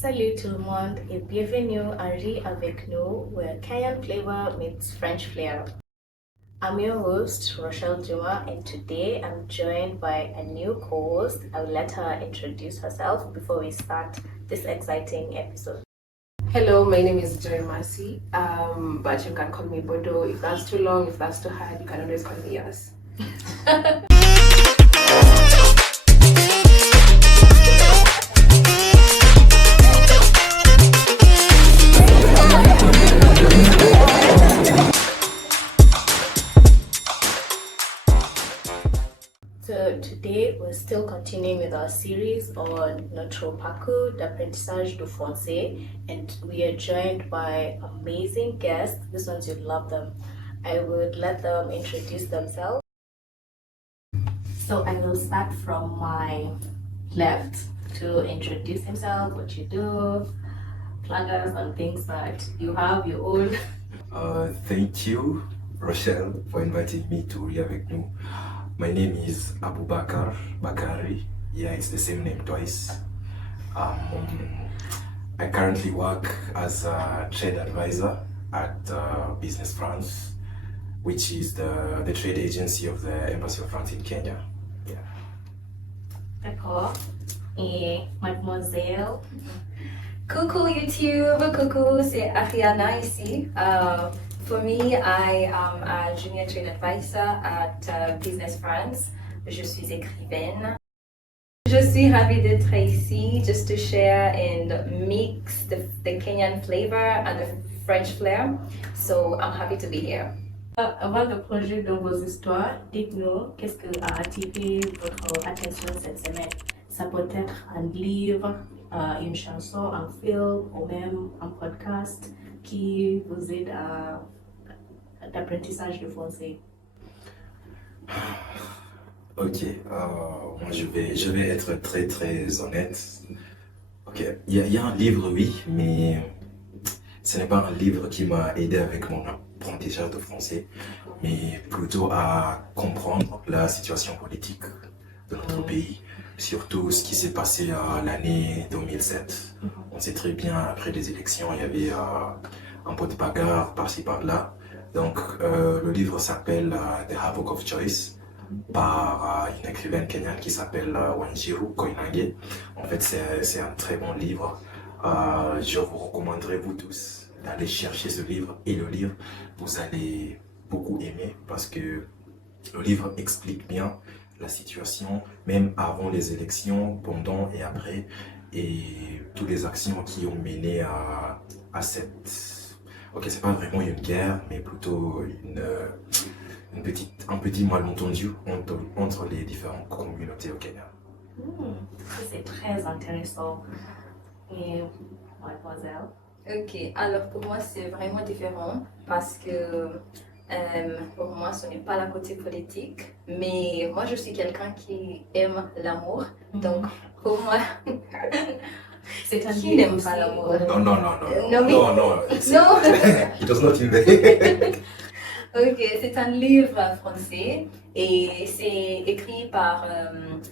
Salut tout le monde et bienvenue à Rires avec Nous, where Kenyan flavor meets French flair. I'm your host, Rochelle Juma, and today I'm joined by a new co-host. I will let her introduce herself before we start this exciting episode. Hello, my name is Joy Mercy, but you can call me Bodo. If that's too long, if that's too hard, you can always call me Yas. So today we're still continuing with our series on Notre, Parcours, d'apprentissage du Français, and we are joined by amazing guests. This ones you'd love them. I would let them introduce themselves. So I will start from my left to introduce himself, what you do, plug us on things that you have your own. Thank you, Rochelle, for inviting me to Rires avec Nous. My name is Abubakar Bakari. Yeah, it's the same name twice. I currently work as a trade advisor at Business France, which is the trade agency of the Embassy of France in Kenya. Yeah. D'accord. Et mademoiselle. Coucou YouTube, coucou, c'est Ariana ici. For me, I am a junior trade advisor at Business France. Je suis écrivaine. Je suis ravie d'être ici just to share and mix the Kenyan flavor and the French flair. So I'm happy to be here. Avant de plonger dans vos histoires, dites-nous qu'est-ce qui a attiré votre attention cette semaine. Ça peut être un livre, une chanson, un film ou même un podcast qui vous aide à l'apprentissage du français. Ok, moi je vais être très honnête. Ok, il y a un livre, oui, mais ce n'est pas un livre qui m'a aidé avec mon apprentissage de français, mais plutôt à comprendre la situation politique de notre pays, surtout ce qui s'est passé l'année 2007. On sait très bien, après les élections, il y avait un peu de bagarre par-ci par-là. Donc le livre s'appelle The Havoc of Choice par une écrivaine kenyane qui s'appelle Wanjiru Koinange. En fait, c'est un très bon livre. Je vous recommanderais vous tous d'aller chercher ce livre et le lire. Vous allez beaucoup aimer parce que le livre explique bien la situation, même avant les élections, pendant et après, et toutes les actions qui ont mené à cette... Ok, c'est pas vraiment une guerre, mais plutôt un petit malentendu entre les différentes communautés au Kenya. C'est très intéressant. Et mademoiselle? Ok, alors pour moi c'est vraiment différent parce que pour moi ce n'est pas la côté politique, mais moi je suis quelqu'un qui aime l'amour, donc pour moi... C'est un Qui n'aime pas l'amour? Non. It was not in there. Ok, c'est un livre français et c'est écrit par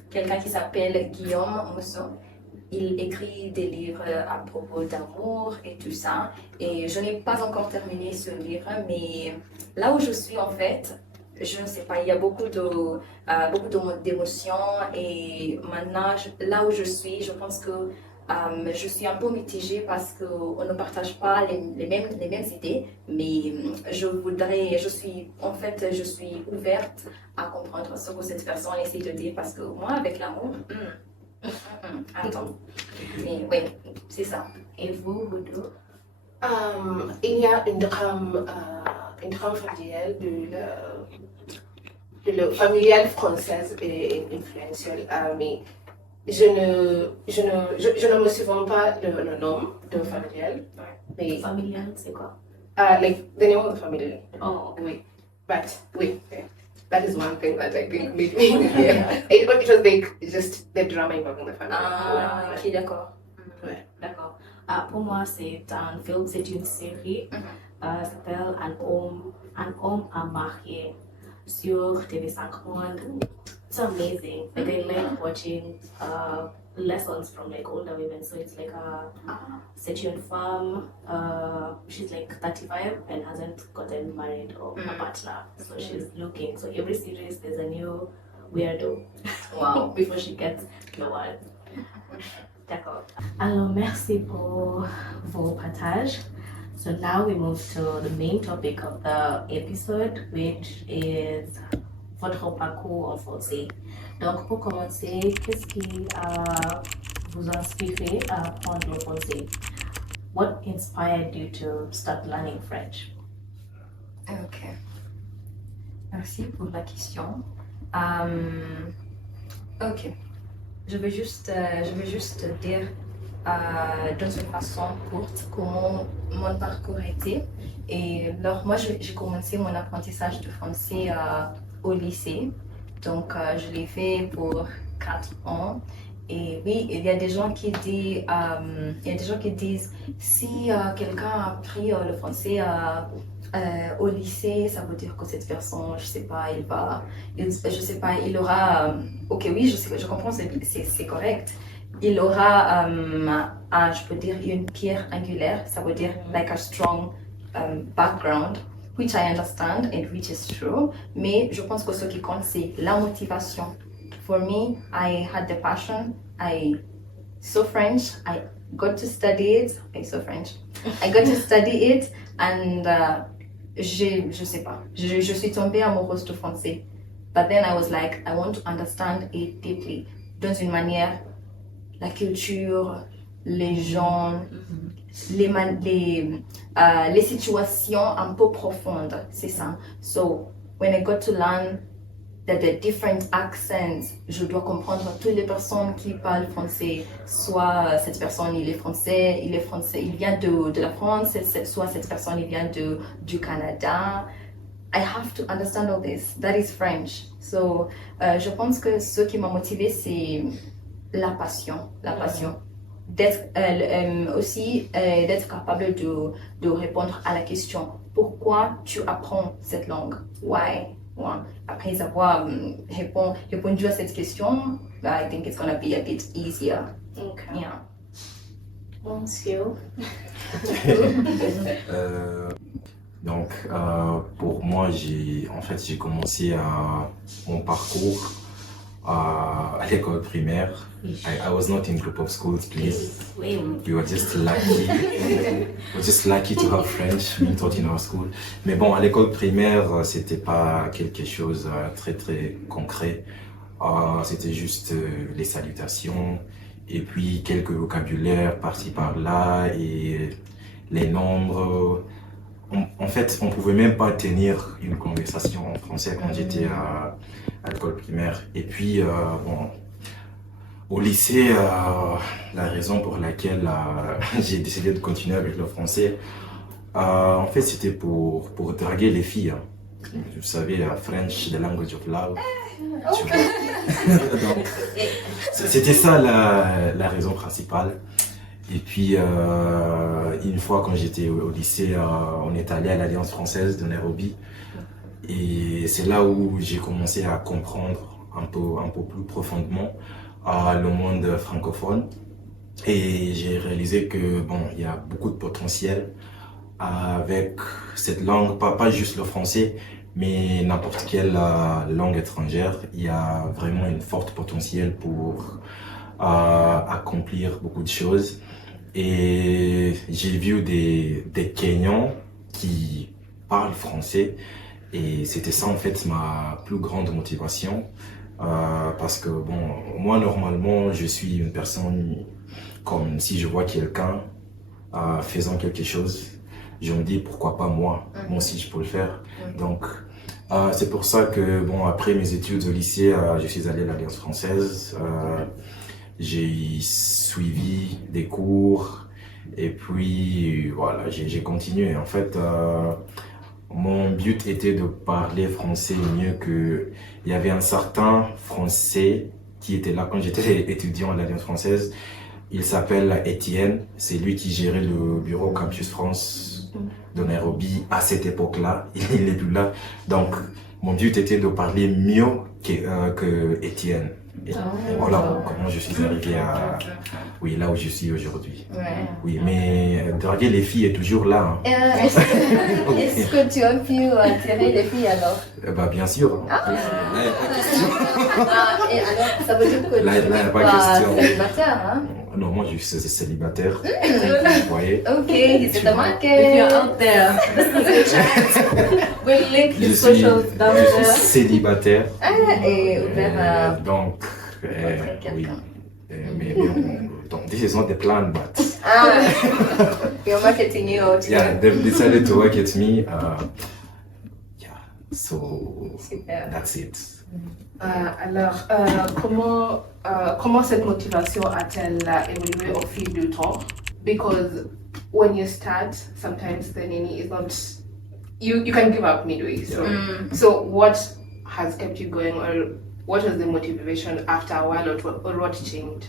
quelqu'un qui s'appelle Guillaume Mousson. Il écrit des livres à propos d'amour et tout ça. Et je n'ai pas encore terminé ce livre, mais là où je suis en fait, je ne sais pas, il y a beaucoup d'émotions et maintenant, là où je suis, je pense que je suis un peu mitigée parce qu'on ne partage pas les mêmes idées, mais je suis ouverte à comprendre ce que cette personne essaie de dire parce que moi, avec l'amour, attends, mais oui, c'est ça. Et vous, Boudou? Il y a une trame familiale familiale française et influentielle, mais je ne me souviens pas le nom de familial. Mais, Familial, c'est quoi? like the name of the family. Oh, Oui, but oui, that is one thing that I think made me. Yeah. It was like just the drama involving the family. Ah, ok, d'accord. Ouais. d'accord. Pour moi, c'est un film, c'est une série. Ça s'appelle Un homme à marier sur TV5 Monde. it's amazing. Like I like watching lessons from like older women. So it's like a Sichuan farm. She's like 35 and hasn't gotten married or a partner. So she's looking. So every series there's a new weirdo. Wow. Before she gets the one. D'accord. Alors merci pour vos partages. So now we move to the main topic of the episode, which is votre parcours en français. Donc, pour commencer, qu'est-ce qui vous a inspiré à apprendre le français? What inspired you to start learning French? Ok. Merci pour la question. Ok. Je vais juste dire dans une façon courte comment mon parcours était. Et alors, moi, j'ai commencé mon apprentissage de français au lycée. Donc, je l'ai fait pour 4 ans. Et oui, il y a des gens qui disent si quelqu'un a appris le français au lycée, ça veut dire que cette personne, je sais pas, il aura, ok, oui, je comprends, c'est correct. Il aura, je peux dire, une pierre angulaire, ça veut dire like a strong background, which I understand and which is true. Mais je pense que ce qui compte, c'est la motivation. For me, I had the passion. I saw French. I got to study it. I saw French. I got to study it, and je sais pas. Je suis tombée amoureuse du français. But then I was like, I want to understand it deeply. Dans une manière, la culture, les gens, les situations un peu profondes, c'est ça. So when I got to learn the different accents, je dois comprendre toutes les personnes qui parlent français. Soit cette personne il est français, il vient de la France, soit cette personne il vient du Canada. I have to understand all this. That is French. So je pense que ce qui m'a motivée c'est la passion. D'être aussi d'être capable de répondre à la question pourquoi tu apprends cette langue? Why? Après avoir répondu à cette question, I think it's gonna be a bit easier. Okay. Yeah. Monsieur. Donc, pour moi, j'ai commencé mon parcours à l'école primaire. I was not in group of schools, please. We were just lucky. To have French being taught in our school. Mais bon, à l'école primaire, c'était pas quelque chose très très concret. C'était juste les salutations et puis quelques vocabulaires par-ci par-là et les nombres. En fait, on pouvait même pas tenir une conversation en français quand j'étais à l'école primaire. Et puis, au lycée, la raison pour laquelle j'ai décidé de continuer avec le français, en fait, c'était pour draguer les filles. Vous savez, French, the language of love. Tu vois. Donc, c'était ça la raison principale. Et puis, une fois quand j'étais au lycée, on est allé à l'Alliance française de Nairobi. Et c'est là où j'ai commencé à comprendre un peu plus profondément le monde francophone. Et j'ai réalisé que il y a beaucoup de potentiel avec cette langue, pas juste le français, mais n'importe quelle langue étrangère. Il y a vraiment une forte potentiel pour accomplir beaucoup de choses. Et j'ai vu des Kenyans qui parlent français et c'était ça en fait ma plus grande motivation parce que moi normalement je suis une personne comme si je vois quelqu'un faisant quelque chose, je me dis pourquoi pas moi aussi je peux le faire. Donc c'est pour ça que après mes études au lycée, je suis allé à l'Alliance française. J'ai suivi des cours et puis voilà, j'ai continué. En fait, mon but était de parler français mieux que... Il y avait un certain Français qui était là quand j'étais étudiant à l'Alliance française. Il s'appelle Étienne. C'est lui qui gérait le bureau Campus France de Nairobi à cette époque-là. Il n'est plus là. Donc, mon but était de parler mieux que Étienne. Et voilà comment je suis arrivé à là où je suis aujourd'hui. Ouais. Oui, mais draguer les filles est toujours là. Hein. Est-ce que tu as pu attirer les filles alors? Bah, bien sûr. Et alors, ça veut dire que Là, tu y a n'es pas pas question. célibataire, hein? Non, moi je suis célibataire. Vous voyez? Ok, c'est the If market. you're out there, we'll link Je his suis socials down there. célibataire. Et ouvert à Donc, rencontrer oui. quelqu'un. Mais donc, this is not the plan, but You're marketing you out. yeah, they've decided to work at me. So Super. that's it. Alors, comment cette motivation a-t-elle évolué au fil du temps? Because when you start, sometimes the nini is not, you can give up midway. So what has kept you going, or what was the motivation after a while, or what changed?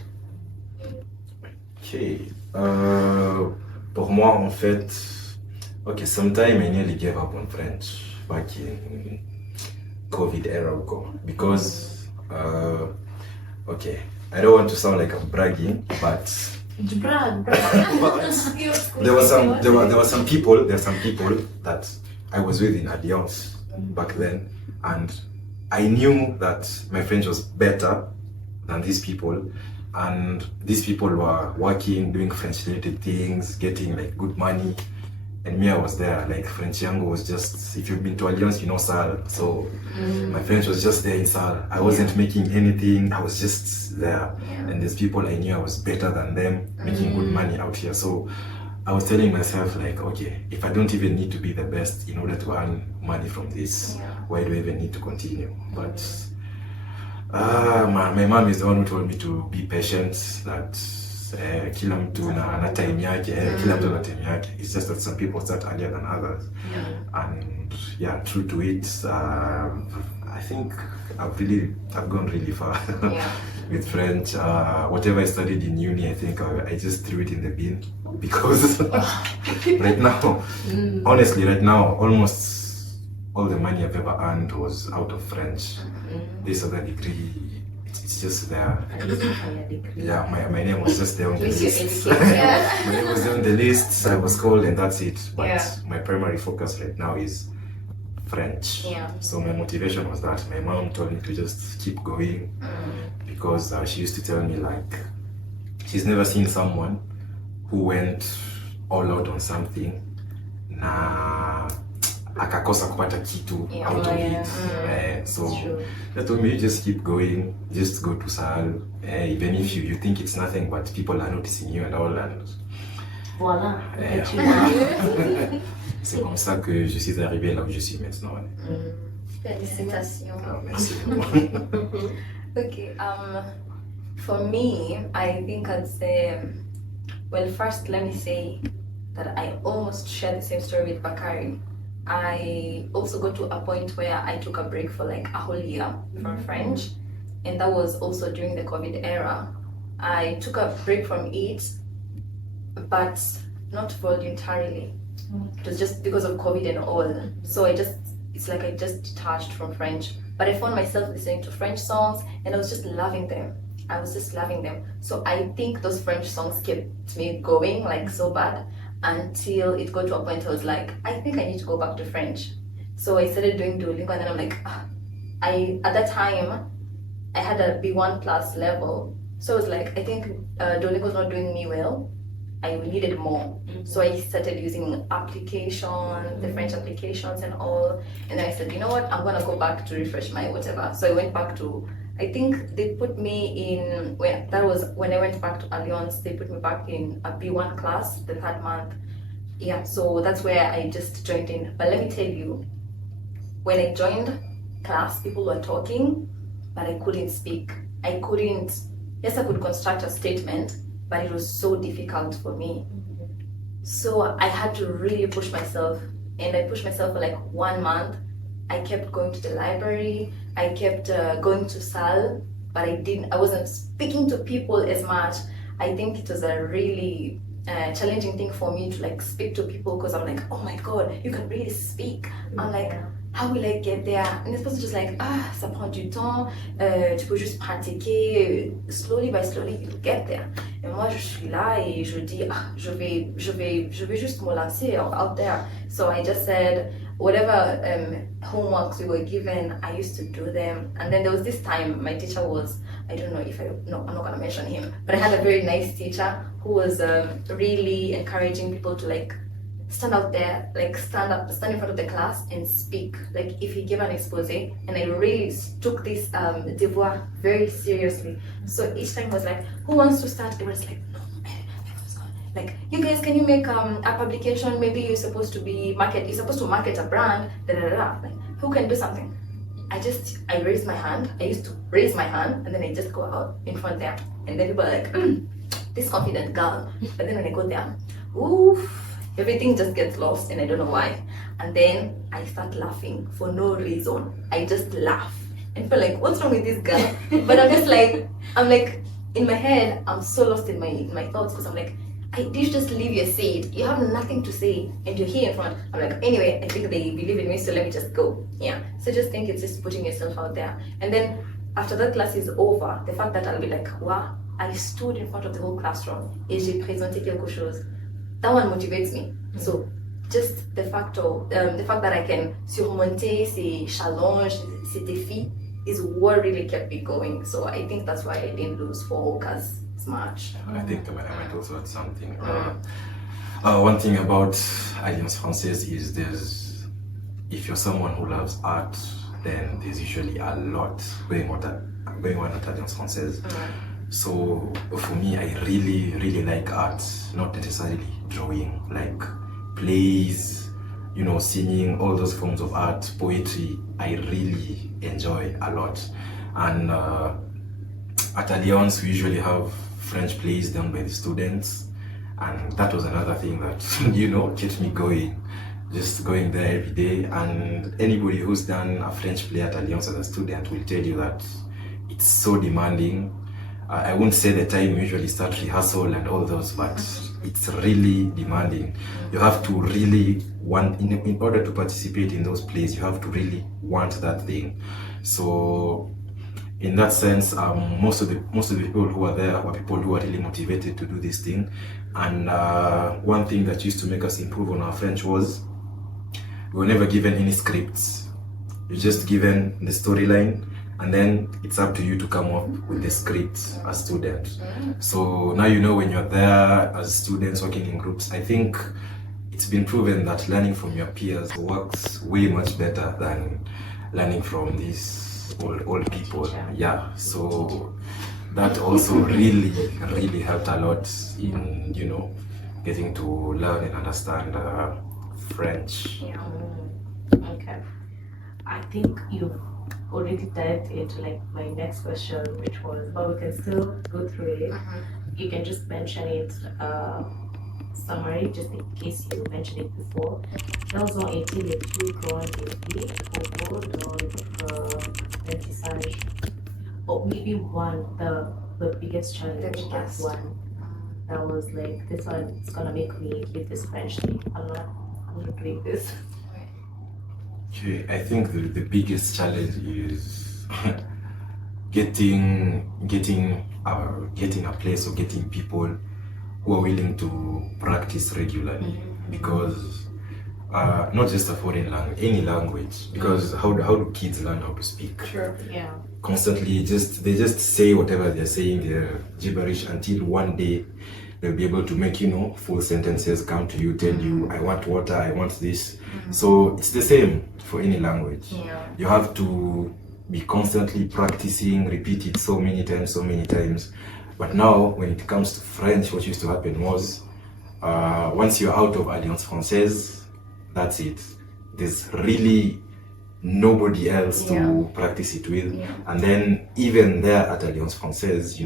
Ok. Pour moi, en fait, sometime I nearly gave up on French back in COVID era because, I don't want to sound like I'm bragging, but there were some people that I was with in Alliance back then, and I knew that my French was better than these people, and these people were working, doing French-related things, getting like good money, and me, I was there. Like French Yango was just, if you've been to Alliance, you know Sal. So my French was just there in Sal. I wasn't making anything. I was just there, and these people I knew I was better than them, making good money out here. So I was telling myself like, okay, if I don't even need to be the best in order to earn money from this, why do I even need to continue? But my mom is the one who told me to be patient, that kila mtu na time yake, kila mtu na time yake. It's just that some people start earlier than others. And true to it, I think I've gone really far with French. Whatever I studied in uni, I think I just threw it in the bin because right now, honestly, almost all the money I've ever earned was out of French. This other degree, it's just there. My name was just there on the list. My name was on the list, I was called, and that's it. But my primary focus right now is French. So my motivation was that my mom told me to just keep going because she used to tell me like she's never seen someone who went all out on something na akakosa kupata kitu out of it. So they told me, you just keep going, just go to Sal, even if you think it's nothing, but people are noticing you and all, and Voilà. c'est comme ça que je suis arrivé là où je suis maintenant. Félicitations. Merci. Okay, for me, I think I'd say, well, first let me say that I almost shared the same story with Bakari. I also got to a point where I took a break for like a whole year from French, and that was also during the COVID era. I took a break from it, but not voluntarily. It was just because of COVID and all. So it's like I just detached from French. But I found myself listening to French songs and I was just loving them. So I think those French songs kept me going like so bad until it got to a point I was like, I think I need to go back to French. So I started doing Duolingo, and then I'm like, at that time, I had a B1 plus level. So I was like, I think Duolingo was not doing me well. I needed more. So I started using applications, the French applications and all. And then I said, you know what, I'm gonna go back to refresh my whatever. So I went back to, I think they put me in, that was when I went back to Alliance, they put me back in a B1 class, the third month. Yeah, so that's where I just joined in. But let me tell you, when I joined class, people were talking, but I couldn't speak. I could construct a statement, but it was so difficult for me. So I had to really push myself, and I pushed myself for like 1 month. I kept going to the library, I kept going to Sal, but I wasn't speaking to people as much. I think it was a really challenging thing for me to like speak to people, because I'm like, oh my god, you can really speak. I'm like, how will I get there? And this person just like, ça prend du temps, tu peux juste pratiquer, slowly by slowly, you'll get there. Et moi, je suis là et je dis, je vais juste me lancer out there. So I just said, whatever homeworks we were given, I used to do them. And then there was this time my teacher was, I don't know if no, I'm not gonna mention him, but I had a very nice teacher who was really encouraging people to like stand out there, like stand in front of the class and speak. Like if he gave an expose, and I really took this devoir very seriously. So each time was like, who wants to start? It was like, no, like you guys, can you make a publication? Maybe you're supposed to market a brand. Like who can do something? I raised my hand. I used to raise my hand and then I just go out in front there, and then people are like, this confident girl. But then when I go there, oof. Everything just gets lost and I don't know why. And then I start laughing for no reason. I just laugh and feel like, what's wrong with this girl? But I'm like, in my head, I'm so lost in my thoughts because I'm like, did you just leave your seat? You have nothing to say and you're here in front. I'm like, anyway, I think they believe in me, so let me just go. Yeah. So just think it's just putting yourself out there. And then after that class is over, the fact that I'll be like, wow, I stood in front of the whole classroom et j'ai présenté quelque chose. That one motivates me. So just the fact that I can surmonter ces challenges, ces défis is what really kept me going. So I think that's why I didn't lose focus as much. I think I might also add something. One thing about Alliance Française is if you're someone who loves art, then there's usually a lot going on at Alliance Française. So for me, I really like art, not necessarily drawing, like plays, singing, all those forms of art, poetry, I really enjoy a lot. And at Alliance, we usually have French plays done by the students, and that was another thing that, kept me going, just going there every day. And anybody who's done a French play at Alliance as a student will tell you that it's so demanding. I won't say the time we usually start rehearsal and all those, but it's really demanding. You have to really want, in order to participate in those plays, you have to really want that thing. So in that sense, most of the people who are there were people who are really motivated to do this thing. And one thing that used to make us improve on our French was we were never given any scripts. You're just given the storyline, and then it's up to you to come up with the script as student. So now when you're there as students working in groups, I think it's been proven that learning from your peers works way much better than learning from these old people. Yeah, so that also really helped a lot in getting to learn and understand French. Yeah. Okay. I think you've already dived into like my next question, which was, but we can still go through it. You can just mention it summary, just in case you mentioned it before. Quels ont été les plus grands défis pour vous dans l'apprentissage? Or maybe the biggest challenge, that's one that was like, this one is gonna make me hate this French thing. I'm gonna do this. Okay, I think the biggest challenge is getting a place or getting people who are willing to practice regularly, because not just a foreign language, any language, because how do kids learn how to speak? Sure. Yeah. Constantly, they just say whatever they're saying, they're gibberish, until one day they'll be able to make full sentences, come to you, tell you, I want water, I want this. So it's the same for any language. You have to be constantly practicing, repeat it so many times. But now when it comes to French, what used to happen was once you're out of Alliance Française, that's it. There's really nobody else to practice it with. And then even there at Alliance Française,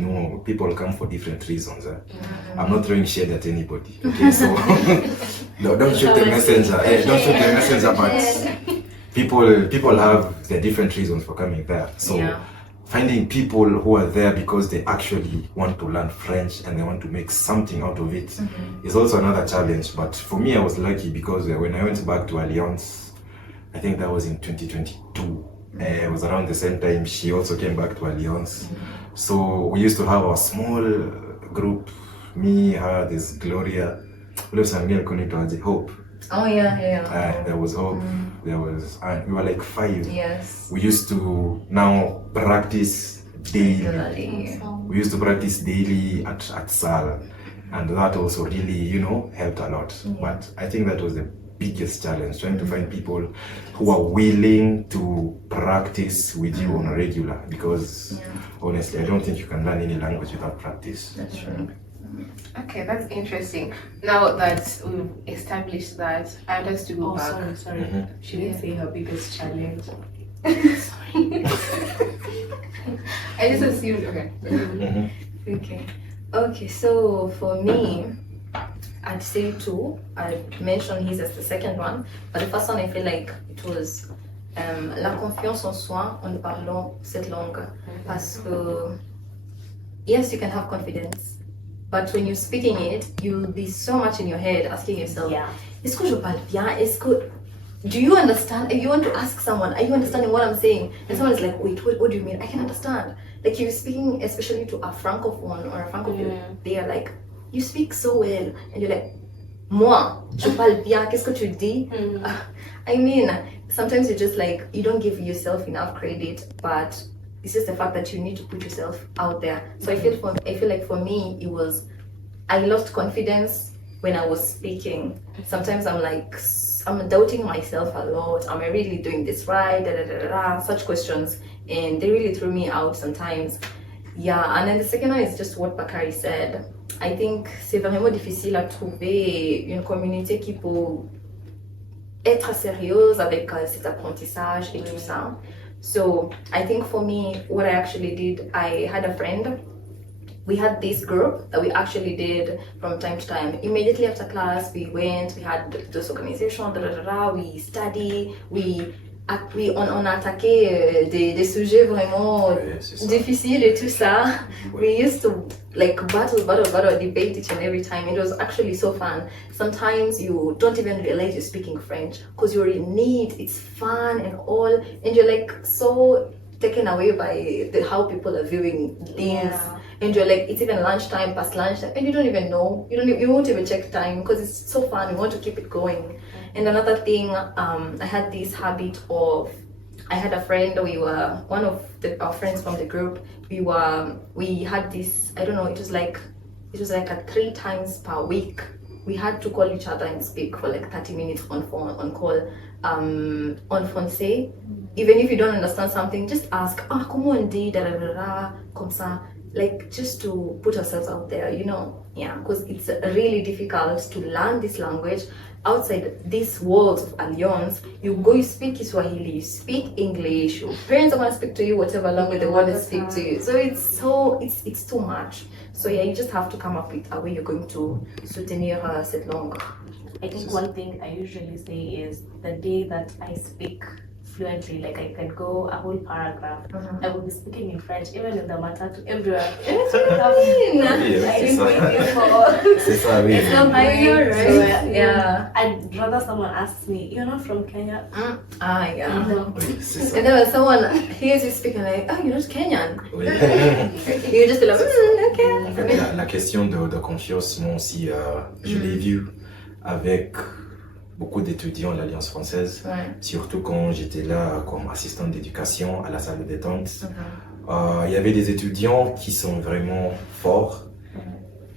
people come for different reasons. I'm not throwing shade at anybody, okay? So no, don't shoot the messenger. Don't shoot the messenger, but people have their different reasons for coming there. So finding people who are there because they actually want to learn French and they want to make something out of it is also another challenge. But for me, I was lucky because when I went back to Alliance, I think that was in 2022. It was around the same time she also came back to Alliance. So we used to have a small group, me, her, this Gloria, Hope. Oh yeah. There was Hope, there was, and we were like 5. Yes. We used to now practice daily. Regularly. We used to practice daily at Sal, and that also really, helped a lot. But I think that was the biggest challenge, trying to find people who are willing to practice with you on a regular, because honestly, I don't think you can learn any language without practice. That's true. Okay, that's interesting. Now that we've established that, I want us to go Oh, back. sorry. She didn't say her biggest challenge. I just assumed, okay. Okay, so for me, I'd say 2. I'd mention his as the second one, but the first one I feel like it was la confiance en soi en parlant cette langue. Parce que, yes, you can have confidence, but when you're speaking it, you'll be so much in your head asking yourself, Yeah. est-ce que je parle bien? Do you understand? If you want to ask someone, are you understanding what I'm saying? And someone is like, wait, what do you mean? I can understand. Like you're speaking, especially to a francophone or a francophone, they are like, you speak so well. And you're like, moi, je parle bien, qu'est-ce que tu dis? I mean, sometimes you're just like, you don't give yourself enough credit, but it's just the fact that you need to put yourself out there. So I feel like for me, it was, I lost confidence when I was speaking. Sometimes I'm doubting myself a lot. Am I really doing this right? Such questions. And they really threw me out sometimes. Yeah, and then the second one is just what Bakari said. I think c'est vraiment difficile à trouver une communauté qui peut être sérieuse avec cet apprentissage et tout ça. So I think for me, what I actually did, I had a friend. We had this group that we actually did from time to time. Immediately after class, we had this organization, we study, on attaquait des sujets vraiment difficiles et tout ça. We used to battle, debate each and every time. It was actually so fun. Sometimes you don't even realize you're speaking French because you're in need. It's fun and all, and you're so taken away by how people are viewing things. Yeah. And you're like, it's even lunchtime, past lunchtime, and you don't even know. You won't even check time because it's so fun. You want to keep it going. And another thing, I had this habit of, I had a friend. We were one of our friends from the group. We had this. I don't know. It was like a 3 times per week. We had to call each other and speak for 30 minutes on call. On Français. Even if you don't understand something, just ask. Ah, comment on dit da da da da comme ça. Just to put ourselves out there, Yeah, because it's really difficult to learn this language outside this world of Alliance. You speak Kiswahili, you speak English, your parents are going to speak to you whatever language they want to speak to you. So it's too much. So yeah, you just have to come up with a way you're going to soutenir cette langue. I think one thing I usually say is the day that I speak fluently, I can go a whole paragraph. I will be speaking in French, even in the matatu, everywhere. It's not my year, right? So, yeah. I'd rather someone asks me, "You're not from Kenya?" Yeah. And then when someone hears you speaking, oh, you're not Kenyan. You just be like, okay. La question de confiance, moi aussi, je l'ai vu avec beaucoup d'étudiants de l'Alliance française, surtout quand j'étais là comme assistant d'éducation à la salle de détente. Il y avait des étudiants qui sont vraiment forts,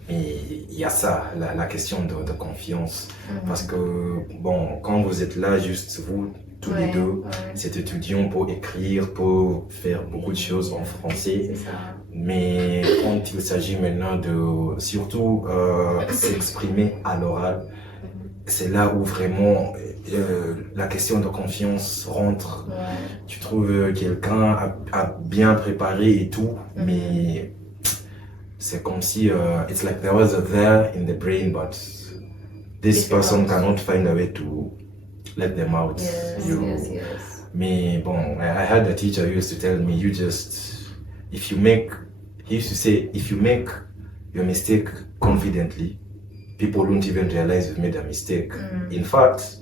mais il y a ça, la question de confiance. Parce que, quand vous êtes là, juste vous, tous les deux, cet étudiant pour écrire, pour faire beaucoup de choses en français. Mais quand il s'agit maintenant de surtout s'exprimer à l'oral, c'est là où vraiment la question de confiance rentre. Tu trouves quelqu'un a bien préparé et tout, mais c'est comme si it's like there was a there in the brain, but this person cannot find a way to let them out. Yes. Mais I had a teacher who used to tell me, he used to say, if you make your mistake confidently, people won't even realize you've made a mistake. In fact,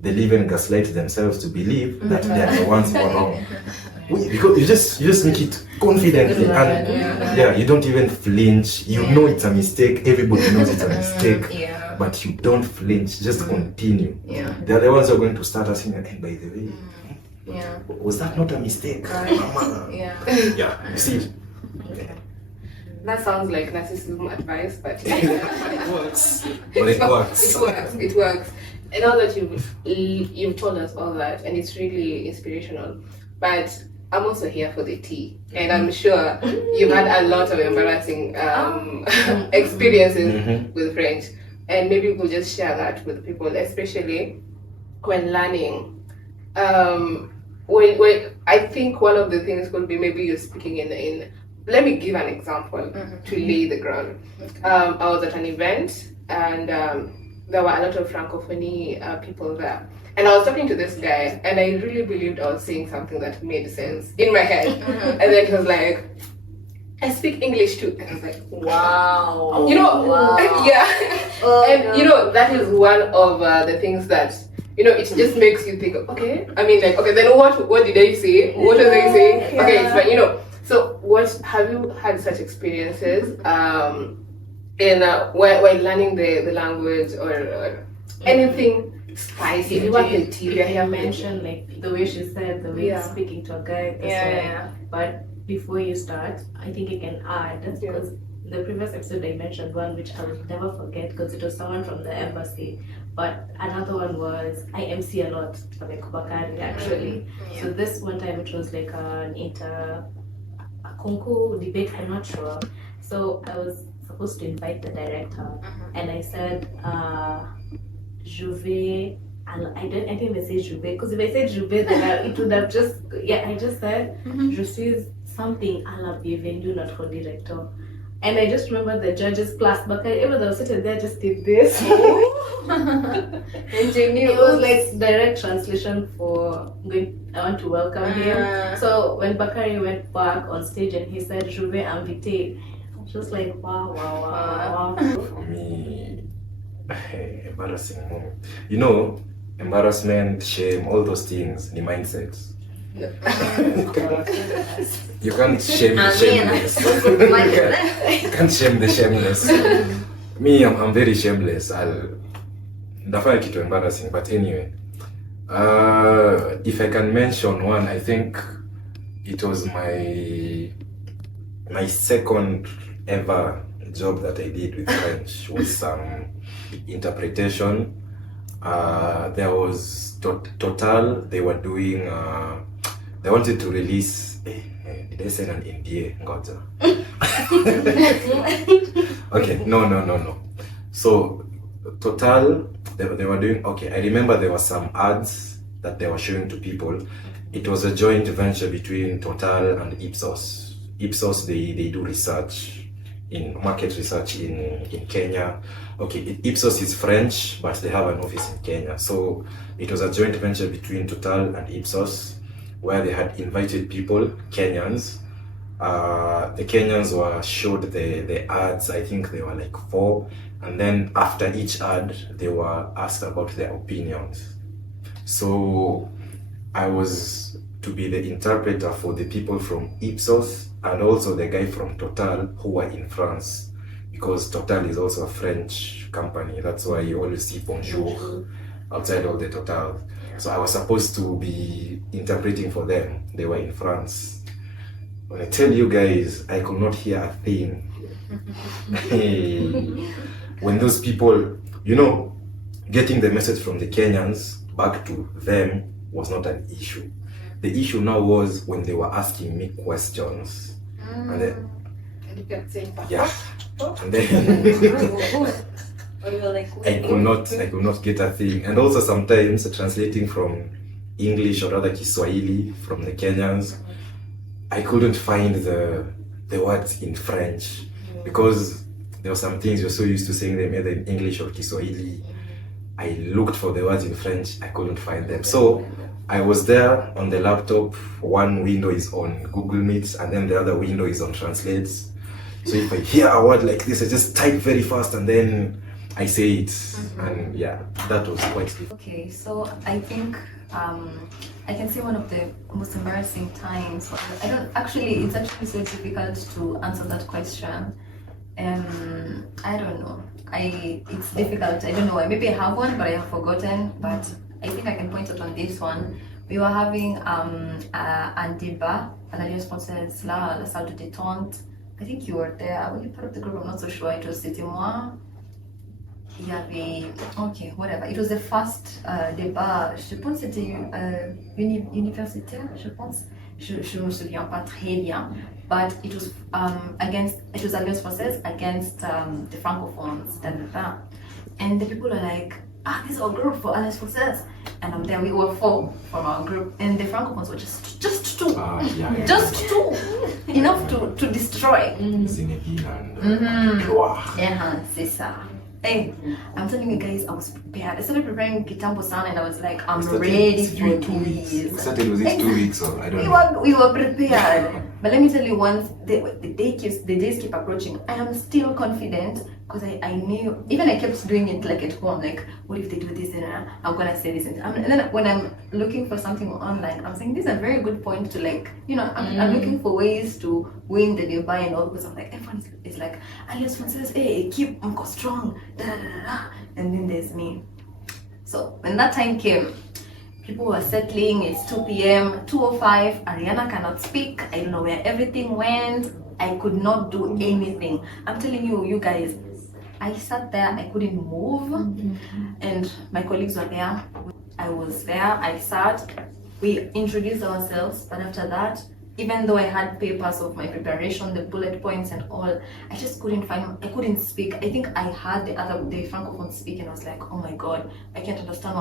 they'll even gaslight themselves to believe that they are the ones who are wrong. Because you just make it confidently, and you don't even flinch. You know it's a mistake. Everybody knows it's a mistake, but you don't flinch. Just continue. They're the ones who are going to start asking, "Hey, by the way, was that not a mistake, Mama?" You see. That sounds like narcissism advice, but It works. But it works. It works. And all that you've told us all that, and it's really inspirational. But I'm also here for the tea, and I'm sure you've had a lot of embarrassing experiences with French, and maybe we'll just share that with people, especially when learning. When I think one of the things could be maybe you're speaking in. Let me give an example to lay the ground. I was at an event, and there were a lot of Francophonie people there. And I was talking to this guy, and I really believed I was saying something that made sense in my head. And then he was like, "I speak English too." And I was like, Wow. you know, yeah. And you know, that is one of the things that, you know, it just makes you think, okay, I mean, like, okay, then what did I say? What was I saying? Okay, it's fine, you know. So, what have you had such experiences in while learning the language or anything spicy? If You want the tea? you mentioned like the way she said, the way speaking to a guy, but before you start, I think you can add, because the previous episode I mentioned one which I will never forget because it was someone from the embassy, but another one was I MC a lot for like Bakari actually. So this one time it was like a concours debate, I'm not sure. So I was supposed to invite the director, and I said, je vais, I didn't even say je vais, because if I said je vais, then it would have just, I just said, je suis something à la Bienvenue, Notre director. And I just remember the judges plus Bakari, even though I was sitting there, just did this. And you knew it was like direct translation for I want to welcome him. So when Bakari went back on stage and he said, "Je vais inviter," I was just like, wow. For me, embarrassing moment. You know, embarrassment, shame, all those things, the mindsets. You can't shame the shameless. You can't shame the shameless. Me, I'm very shameless. Nafanya kitu embarrassing, but anyway. If I can mention one, I think it was my second ever job that I did with French was some interpretation. There was Total. They were doing. They wanted to release. Did I say an NDA? Ngoja. Okay, no. So Total, they were doing. Okay, I remember there were some ads that they were showing to people. It was a joint venture between Total and Ipsos. Ipsos, they do research in market research in Kenya. Okay, Ipsos is French, but they have an office in Kenya. So it was a joint venture between Total and Ipsos, where they had invited people, Kenyans. The Kenyans were showed the ads. I think they were like 4, and then after each ad, they were asked about their opinions. So I was to be the interpreter for the people from Ipsos and also the guy from Total who were in France, because Total is also a French company. That's why you always see bonjour outside all the Total. So I was supposed to be interpreting for them. They were in France. When I tell you guys, I could not hear a thing. When those people, you know, getting the message from the Kenyans back to them was not an issue. The issue now was when they were asking me questions. And then, And you kept saying, and then I could not get a thing. And also sometimes translating from English or rather Kiswahili from the Kenyans, I couldn't find the words in French because there were some things you're so used to saying them either in English or Kiswahili. I looked for the words in French, I couldn't find them. So I was there on the laptop, one window is on Google Meet and then the other window is on Translates. So if I hear a word like this, I just type very fast and then I say it, and yeah, that was quite difficult. Okay, so I think I can say one of the most embarrassing times. It's actually so difficult to answer that question. I don't know. It's difficult. I don't know. Maybe I have one, but I have forgotten. But I think I can point out on this one. We were having un débat à l'Alliance Française, là, la salle de détente. I think you were there. Were you part of the group? I'm not so sure. It was c'était moi. Il y avait... Ok, whatever. It was the first débat. Je pense que c'était universitaire, je pense. Je me souviens pas très bien. But it was Alliance Française against the Francophones. And the people are like, this is our group for Alliance Française. And I'm there, we were 4 from our group. And the Francophones were just 2. Just 2. Enough to destroy. Zinedine and Gloire. Yeah, c'est ça. Hey, I'm telling you guys, I was prepared. I started preparing Kitambo San and I was like, I'm ready for this. We started with it 2 weeks, so I don't know. We were prepared. But let me tell you, once the days keep approaching, I am still confident because I knew, even I kept doing it like at home, like, what if they do this and I'm gonna say this. And then when I'm looking for something online, I'm saying, this is a very good point to like, I'm looking for ways to win the debate and all because I'm like, everyone is like, Alliance Française, hey, keep Uncle strong, da da da da. And then there's me. So when that time came, people were settling, it's 2 p.m., 2:05, Ariana cannot speak, I don't know where everything went, I could not do anything. I'm telling you, you guys, I sat there, I couldn't move, and my colleagues were there, I was there, I sat, we introduced ourselves, but after that, even though I had papers of my preparation, the bullet points and all, I just couldn't I couldn't speak. I think I had the Francophone speak and I was like, oh my God, I can't understand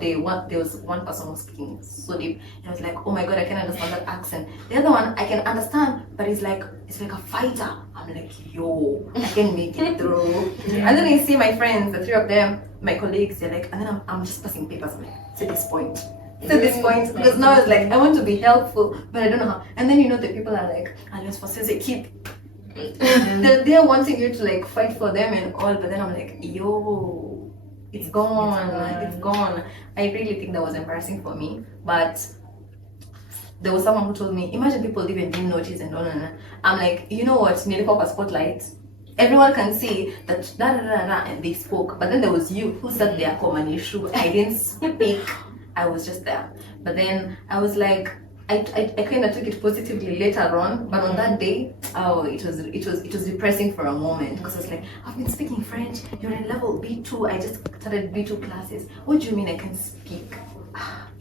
there was one person who was speaking so deep. And I was like, oh my God, I can't understand that accent. The other one, I can understand, but it's like a fighter. I'm like, yo, I can make it through. And then I see my friends, the 3 of them, my colleagues, they're like, and then I'm just passing papers, I'm like, to this point, because now it's like I want to be helpful but I don't know how. And then the people are like, Alliance Française, keep they're wanting you to like fight for them and all, but then I'm like, yo, it's gone. I really think that was embarrassing for me, but there was someone who told me, imagine people even didn't notice and all. I'm like, you know what, Nilipop spotlight, everyone can see that and they spoke, but then there was you who sat there common issue. I didn't speak, I was just there. But then I was like, I kind of took it positively later on, but on that day, it was depressing for a moment because I was like, I've been speaking French, you're in level B2, I just started B2 classes. What do you mean I can speak?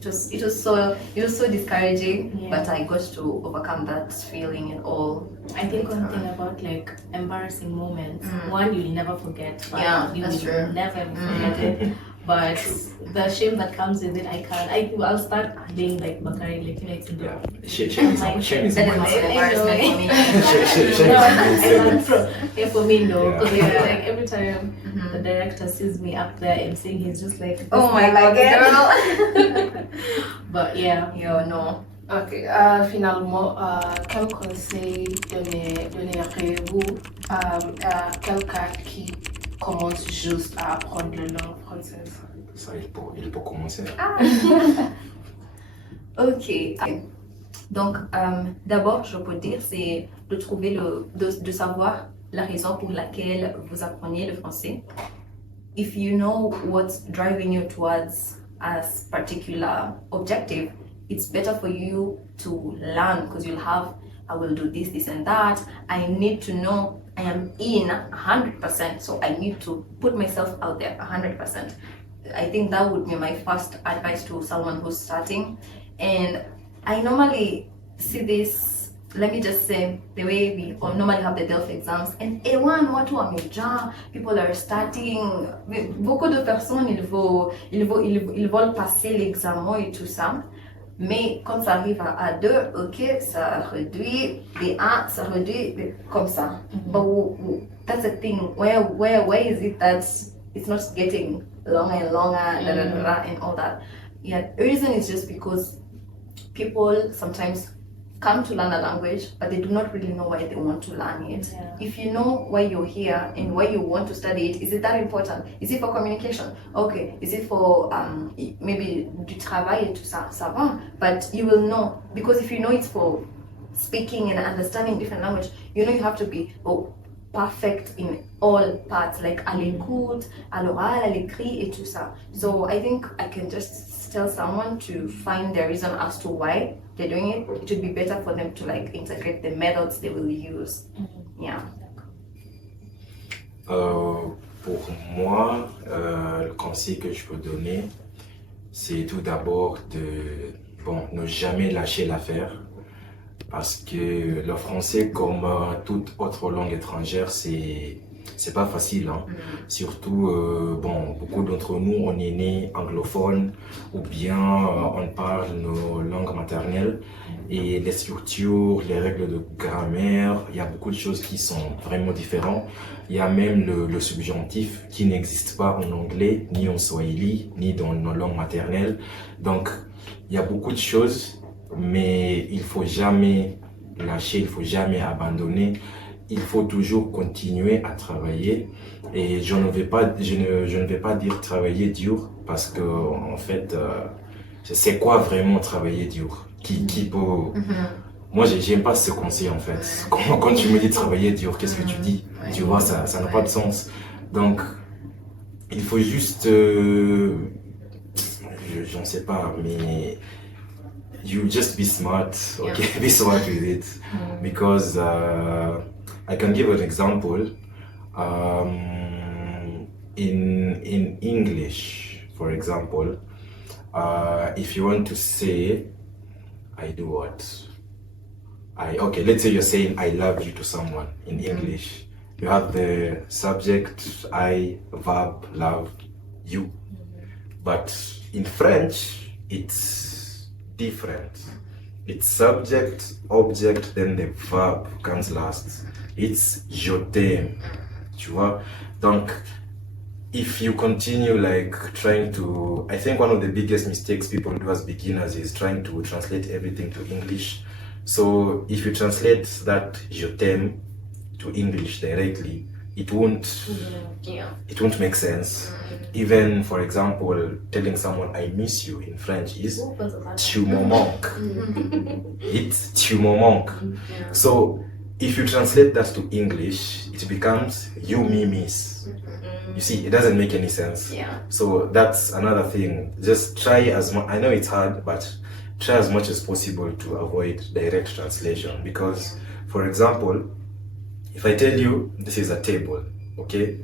It was so discouraging, but I got to overcome that feeling and all. I think one thing about like embarrassing moments, one you'll never forget. Yeah, you that's will true. never ever forget it. But the shame that comes with it, I'll start being like Bakari, like it's Yeah. Shame is That is mine. also an embarrassment for me. Yeah, for me, no. Yeah. Because like every time the director sees me up there and saying, he's just like, Oh my God, girl. But yeah. Yo, no. Ok, finalement, quel conseil donneriez-vous à quelqu'un qui commence juste à apprendre la langue française? Ça, il faut commencer. Ok. Donc, d'abord, je peux dire, c'est de trouver de savoir la raison pour laquelle vous apprenez le français. If you know what's driving you towards a particular objective, it's better for you to learn because you'll have, I will do this and that. I need to know I am in 100%, so I need to put myself out there 100%. I think that would be my first advice to someone who's starting. And I normally see this, let me just say, the way we normally have the DELF exams, and watu wamejaa, people are starting, beaucoup de personnes, ils veulent passer l'examen et tout ça. Mais quand ça arrive à 2, ok, ça réduit, B1, ça réduit, comme ça. But that's the thing, where is it that it's not getting longer and longer, and all that? Yeah, the reason is just because people sometimes come to learn a language, but they do not really know why they want to learn it. Yeah. If you know why you're here and why you want to study it, is it that important? Is it for communication? Okay. Is it for maybe du travail et tout ça? Ça va. But you will know, because if you know it's for speaking and understanding different language, you know you have to be perfect in all parts, like à l'écoute, à l'oral, à l'écrit et tout ça. So I think I can just tell someone to find the reason as to why they're doing it. It would be better for them to like integrate the methods they will use. Yeah. Pour moi, le conseil que je peux donner, c'est tout d'abord de ne jamais lâcher l'affaire. Parce que le français, comme toute autre langue étrangère, c'est pas facile. Hein. Surtout, beaucoup d'entre nous, on est nés anglophones ou bien on parle nos langues maternelles. Et les structures, les règles de grammaire, il y a beaucoup de choses qui sont vraiment différentes. Il y a même le subjonctif qui n'existe pas en anglais, ni en swahili, ni dans nos langues maternelles. Donc, il y a beaucoup de choses. Mais il faut jamais lâcher, il faut jamais abandonner. Il faut toujours continuer à travailler. Et je ne vais pas dire travailler dur parce que en fait, c'est quoi vraiment travailler dur? Qui peut? Moi, j'aime pas ce conseil en fait. Quand tu me dis travailler dur, qu'est-ce que tu dis? Tu vois, ça n'a pas de sens. Donc, il faut juste, j'en sais pas, mais you just be smart, okay? Yeah. Be smart with it, because I can give an example. In English, for example, if you want to say, I do what? Let's say you're saying I love you to someone in English. You have the subject, I, verb, love, you. But in French, it's different. It's subject, object, then the verb comes last. It's je t'aime, tu vois. Donc, if you continue like trying to, I think one of the biggest mistakes people do as beginners is trying to translate everything to English. So if you translate that je t'aime to English directly, it won't make sense. Even, for example, telling someone I miss you in French is tu me manques. It's tu me manques. So if you translate that to English, it becomes you me miss. You see, it doesn't make any sense. Yeah. So that's another thing. Just try as much. I know it's hard, but try as much as possible to avoid direct translation. Because, for example, if I tell you this is a table, okay,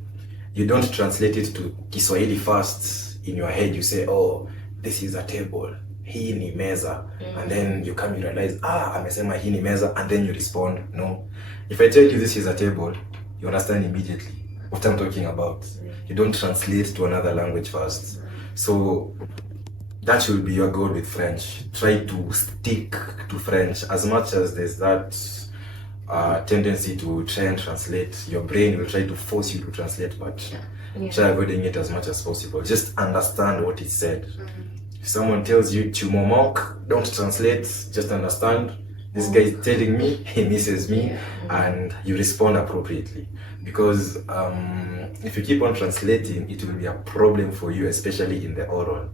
you don't translate it to Kiswahili first. In your head, you say, oh, this is a table. Hii ni meza. And then you come, you realize, amesema hii ni meza, and then you respond, no. If I tell you this is a table, you understand immediately what I'm talking about. You don't translate to another language first. So that should be your goal with French. Try to stick to French as much as there's that tendency to try and translate. Your brain will try to force you to translate, but try avoiding it as much as possible. Just understand what is said. If someone tells you tu me manques, don't translate, just understand. This guy is telling me he misses me, and you respond appropriately. Because if you keep on translating, it will be a problem for you, especially in the oral.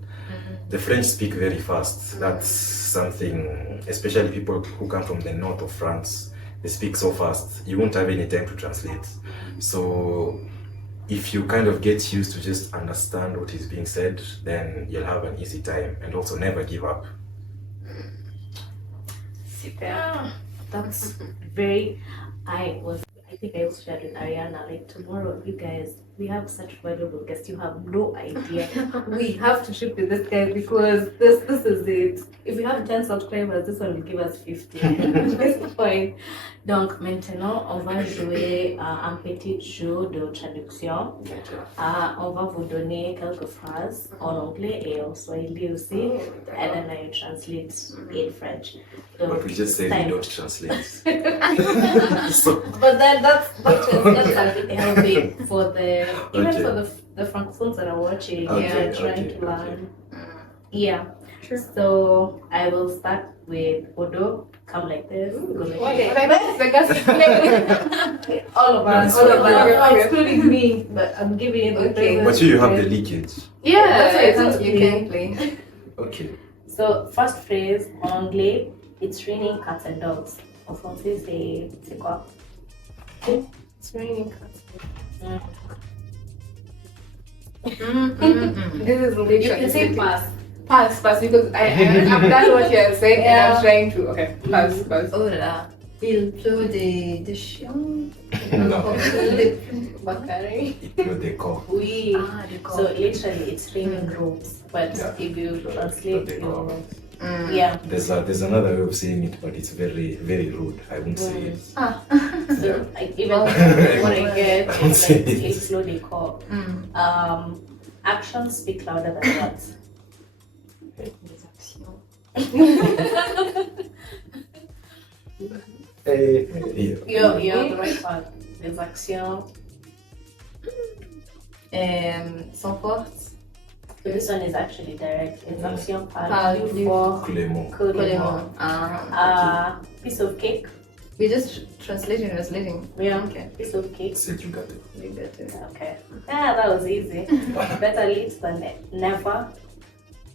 The French speak very fast. That's something, especially people who come from the north of France, they speak so fast. You won't have any time to translate. So if you kind of get used to just understand what is being said, then you'll have an easy time, and also never give up. Super. That's very. I think I also shared with Ariana, like tomorrow, you guys, we have such valuable guests. You have no idea. We have to ship with this guy because this is it. If we have 10 subscribers, this one will give us 50. That's the point. Donc maintenant, on va jouer un petit jeu de traduction. On va vous donner quelques phrases en anglais et en swahili aussi, and then I translate in French. Donc, But we just say we don't translate. So, but then that's helping for the for the francophones that are watching, trying to learn. Yeah. Sure. So I will start with Odo come like this. Go like Okay, this. that's the gas is playing. All of us, including me. But I'm giving you the Okay. present. But you have the leakage. Yeah, That's that's what You can play. Okay. So first phrase en anglais, it's raining cats and dogs. En français, c'est quoi? It's raining. Mm. This is You literally can say pass. pass because I've done what you have said and I'm trying to pass. Oh là là. Il pleut des chiens. No. Bakari. Il pleut des corps. Oui. Ah, d'accord. So literally, it's raining groups. But Yeah. if you translate, They you go. yeah. There's another way of saying it, but it's very, very rude. I won't say it. So like even what I get Don't is say like it. it's slowly called. Actions speak louder than words. Des actions. You're the right one. Les actions. Sans force. So this one is actually direct. Les actions Parlent parlent plus fort Clément. que les Les mots. mots. Ah. Piece of cake. We just translating. Yeah. Okay. Piece of cake. C'est du gâteau. We got it. Okay. Yeah, that was easy. Better late than never.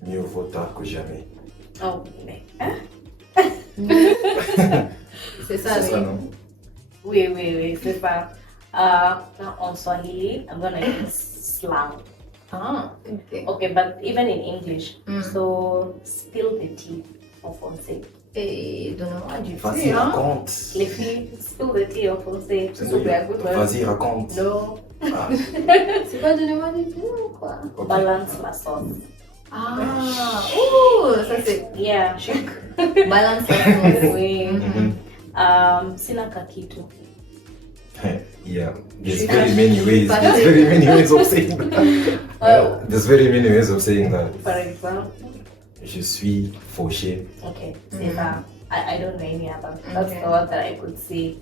Mieux vaut tard que jamais. Oh, hein? C'est ça, C'est ça, non? Oui, c'est pas. Now on Swahili, I'm gonna use slang. Ah, ok. Okay, but even in English. Mm. So, spill the tea en français. Et donne-moi du Vas-y, thé, hein. raconte. Les filles, spill the tea en français. C'est Super mieux. good word. Vas-y, raconte. No, Ah, C'est quoi donnez-moi du thé ou quoi? ok. balance la sauce. Ah, oh, ça c'est Yeah. chic. Balance la sauce. Oui. Mhm. Sina kakitu. Yeah, there's Je suis very many ways. fâchée. There's very many ways of saying that. There's very many ways of saying that. For example. Je suis fauché. Okay, say that. I don't know any other. That's Okay. the one that I could see.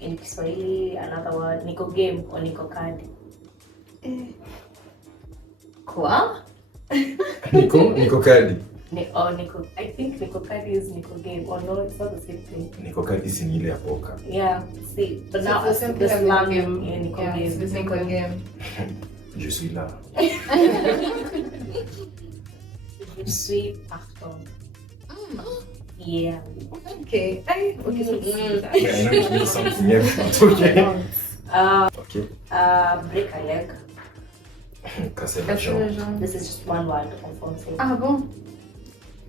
In Kiswahili, another one, Niko game or Niko card. Quoi? Nico Kadi. Niko. I think Niko card is Niko game. Or no, it's not the same thing. Nico Kadi si ni ile ya poka. Yeah, see, but So now it's the same the thing as slang Niko game. in Niko Yeah, it's game. the same Nico game. Je suis là. Je suis partant. Yeah. Ok. Ay, ok, so Yeah, I know you need something else, but okay. Okay. Break a leg. Casser la jambe. This is just one word en français. Ah bon?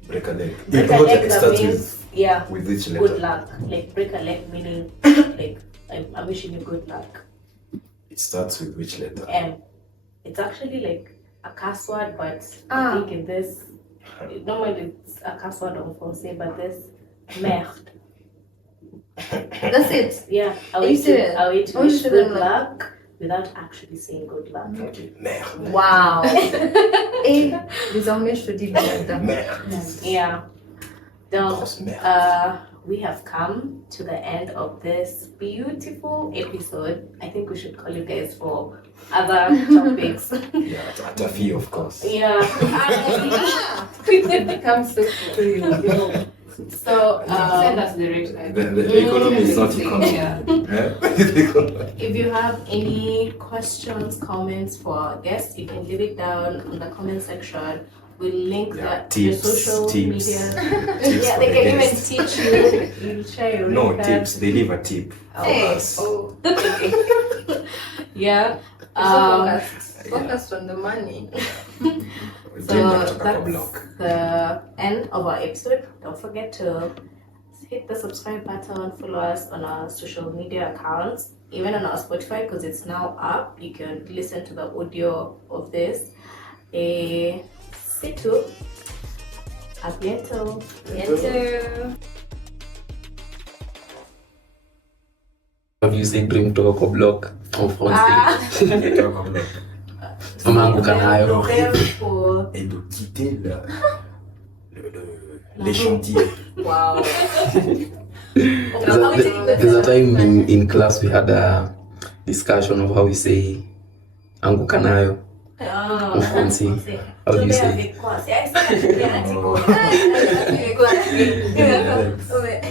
Break a leg. Break Yeah, a leg it that starts means, yeah, with which good letter? luck. Like break a leg meaning like I'm wishing you good luck. It starts with which letter? It's actually like a curse word, but Ah. I think in this normally it's a curse word en français, but this merde. That's it. Yeah, Are you serious? I wish Oh, you wish said good it like- luck without actually saying good luck. Ok, merde. Wow. Et désormais, je te dis merde. Merde. Yeah. Donc, Grosse merde. we have come to the end of this beautiful episode. I think we should call you guys for other topics. Yeah, at a fee, of course. Yeah. It becomes so to you. So, Send us the rate. The economy is not economy. Yeah. The economy. if you have any questions, comments for our guests, you can leave it down in the comment section. We'll link Yeah, your tips, social tips. media. Tips Yeah, for they the can even guests. teach you. You'll share your No research. tips, they leave a tip for Hey. us. Oh, Yeah. Focus on the money. So That's that's the end of our episode. Don't forget to hit the subscribe button, follow us on our social media accounts, even on our Spotify because it's now up. You can listen to the audio of this. C'est tout. À bientôt. Bientôt. Music dream kutoka block en français. Mama anguka nayo. Le rêve pour- Et de quitter l'échantillon. Wow. There's a time in class we had a discussion of how we say anguka nayo. Ah. En français. How do you say? avec quoi? C'est avec quoi? Non. Avec quoi? Avec. Ouais.